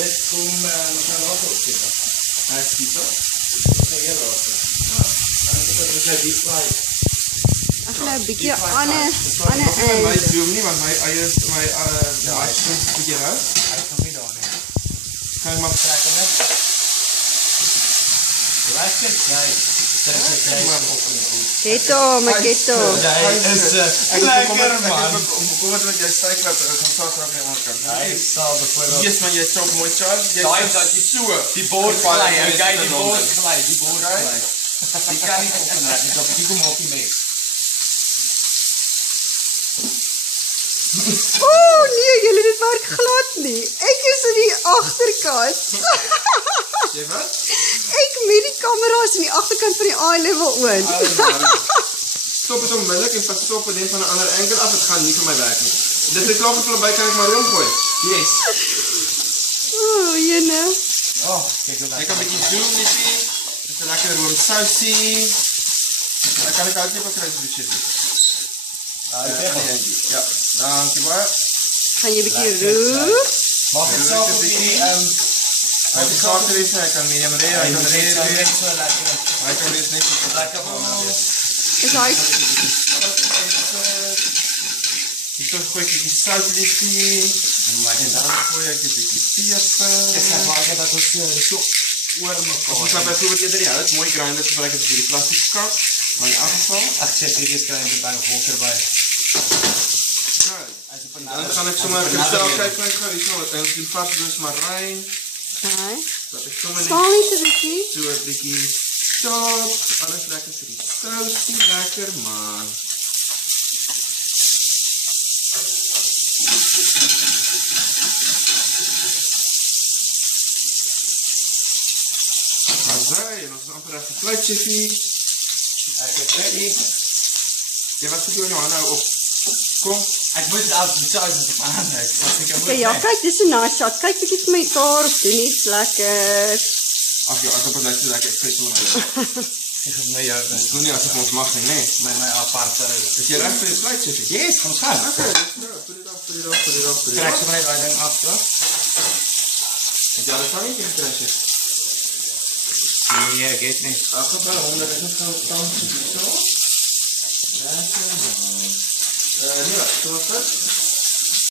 Dit kom nog gaan later opzetten. Hij is pizza. Dit is heel later. En dan is het diep fry. Ek gaan nou 'n bietjie Dit ander my droom nie, want my eie is my is 'n bietjie hou. Hy is nog nie daar nie. Kan ek maar trek en net. Lekker jy. Dit is jy op en goed. Keto, my keto. Hy is lekker man. Kom wat jy sê dat gaan saak raak aan die kant. Hy sal byvoorbeeld. Yes man, jy chop mooi charge. Jy dat jy so. die bord glij, Jy okay, die bord bord glij, die bord glij. Die kan nie op en uit, ek op die kom op die mix. Ooh, nee, julle dit werk glad nie. Ek is in die agterkant. Jy wat? Ek met die kamera's in die agterkant van die eye level oon. Stop het onmiddellik en stop het van 'n ander enkel af, dit gaan nie vir my werk nie. Dit is klaar verby, kan ek maar rondgooi. Yes. Ooh, jene. Oh, kyk hoe Ek kan 'n bietjie zoom bietjie. Dit is 'n lekker roomsousie. Dan kan ek ook nie bekry so bietjie. Ja, dankie baie. Gaan jy bietjie roer? Mag ek self 'n bietjie Hy het gater is, hy kan medium rare, hy kan rare net so lekker. Hy kan wees net so Lekker van Is hy Hier gooi ek 'n bietjie sout liefie. En dan gooi ek 'n bietjie peper. Ek sê baie dat ons so oor mekaar. Ons gaan byvoorbeeld eerder die hout mooi grinder gebruik as vir die plastiek kap. Maar in elk geval, Ek sê hierdie is kry by water by. As jy dan gaan ek sommer self kyk net gou hierso, ons doen vars dus maryn. Okay. Dat ek sommer Sal net 'n bietjie. so 'n bietjie chop, alles lekker vir die sousie, lekker man. Asai, en ons is amper reg vir vleisjefie. Ek is ready. Jy wat sit jy nou op? Kom. Ek moet al die choices op my hande. Okay, ja, kyk, dis 'n nice shot. Kyk bietjie vir mekaar of doen iets lekker. Ag ja, ek het net so lekker vet met my. Ek gaan my jou Dis nou nie asof ons mag nie, nee. my aparte. Is jy reg vir die vleisjefie? Yes, kom ons gaan. Okay, put it off. Trek sommer net daai ding af, toch? Het jy alles aan nie gekry? Nee, ek het nie. Ag, maar 100 is net gou tans so. Lekker man. Nee, wat? Kom op.